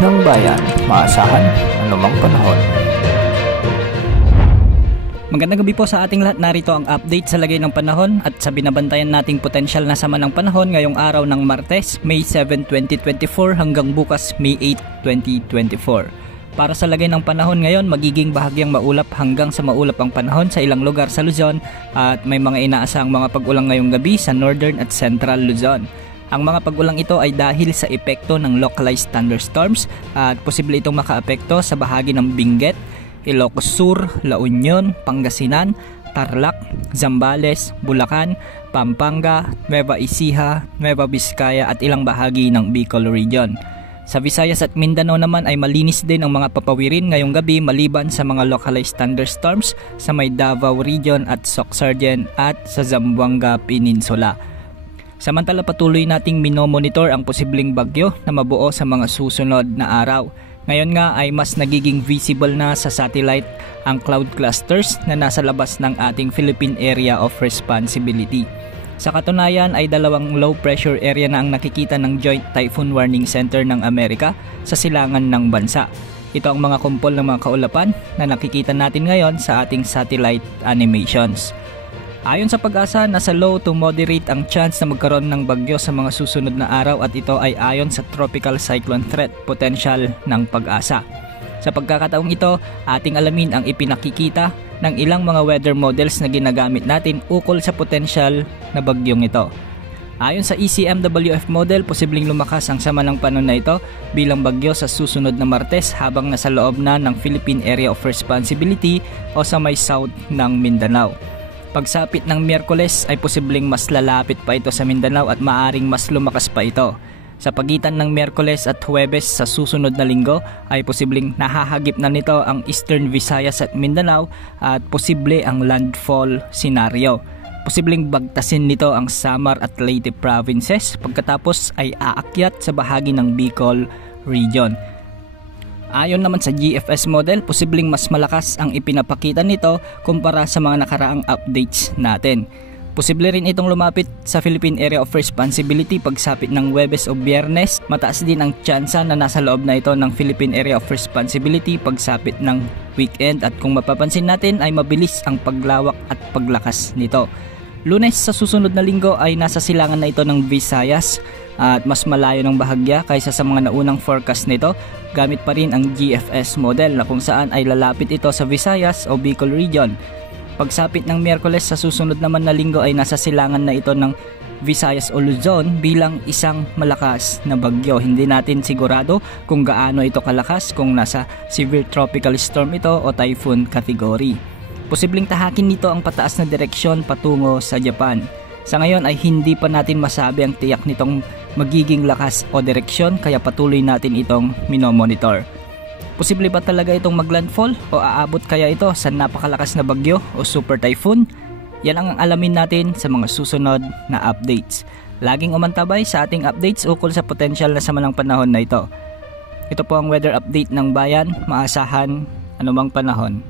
ng bayan, maasahan anumang panahon. Magandang gabi po sa ating lahat. Narito ang update sa lagay ng panahon at sa binabantayan nating potensyal na sama ng panahon ngayong araw ng Martes, May 7, 2024 hanggang bukas, May 8, 2024. Para sa lagay ng panahon ngayon, magiging bahagyang maulap hanggang sa maulap ang panahon sa ilang lugar sa Luzon at may mga inaasahang mga pag-ulang ngayong gabi sa Northern at Central Luzon. Ang mga pag-ulang ito ay dahil sa epekto ng localized thunderstorms at posible itong makaapekto sa bahagi ng Benguet, Ilocos Sur, La Union, Pangasinan, Tarlac, Zambales, Bulacan, Pampanga, Nueva Ecija, Nueva Vizcaya at ilang bahagi ng Bicol Region. Sa Visayas at Mindanao naman ay malinis din ang mga papawirin ngayong gabi maliban sa mga localized thunderstorms sa may Davao Region at Sorsogon at sa Zamboanga Peninsula. Samantala patuloy nating minomonitor ang posibleng bagyo na mabuo sa mga susunod na araw. Ngayon nga ay mas nagiging visible na sa satellite ang cloud clusters na nasa labas ng ating Philippine Area of Responsibility. Sa katunayan ay dalawang low pressure area na ang nakikita ng Joint Typhoon Warning Center ng Amerika sa silangan ng bansa. Ito ang mga kumpol ng mga kaulapan na nakikita natin ngayon sa ating satellite animations. Ayon sa Pag-asa, nasa low to moderate ang chance na magkaroon ng bagyo sa mga susunod na araw at ito ay ayon sa Tropical Cyclone Threat Potential ng Pag-asa. Sa pagkakataong ito, ating alamin ang ipinakikita ng ilang mga weather models na ginagamit natin ukol sa potential na bagyong ito. Ayon sa ECMWF model, posibleng lumakas ang sama ng panahon na ito bilang bagyo sa susunod na Martes habang nasa loob na ng Philippine Area of Responsibility o sa may south ng Mindanao. Pagsapit ng Miyerkules ay posibleng mas lalapit pa ito sa Mindanao at maaring mas lumakas pa ito. Sa pagitan ng Miyerkules at Huwebes sa susunod na linggo ay posibleng nahahagip na nito ang Eastern Visayas at Mindanao at posible ang landfall scenario. Posibleng bagtasin nito ang Samar at Leyte provinces pagkatapos ay aakyat sa bahagi ng Bicol Region. Ayon naman sa GFS model, posibleng mas malakas ang ipinapakita nito kumpara sa mga nakaraang updates natin. Posible rin itong lumapit sa Philippine Area of Responsibility pagsapit ng Huwebes o Biyernes. Mataas din ang tsansa na nasa loob na ito ng Philippine Area of Responsibility pagsapit ng weekend at kung mapapansin natin ay mabilis ang paglawak at paglakas nito. Lunes sa susunod na linggo ay nasa silangan na ito ng Visayas at mas malayo ng bahagya kaysa sa mga naunang forecast nito. Gamit pa rin ang GFS model na kung saan ay lalapit ito sa Visayas o Bicol Region. Pagsapit ng Miyerkules sa susunod naman na linggo ay nasa silangan na ito ng Visayas o Luzon bilang isang malakas na bagyo. Hindi natin sigurado kung gaano ito kalakas, kung nasa severe tropical storm ito o typhoon category. Posibleng tahakin nito ang pataas na direksyon patungo sa Japan. Sa ngayon ay hindi pa natin masabi ang tiyak nitong magiging lakas o direksyon kaya patuloy natin itong minomonitor. Posible ba talaga itong maglandfall o aabot kaya ito sa napakalakas na bagyo o super typhoon? Yan ang alamin natin sa mga susunod na updates. Laging umantabay sa ating updates ukol sa potensyal na sama ng panahon na ito. Ito po ang weather update ng bayan, maasahan anumang panahon.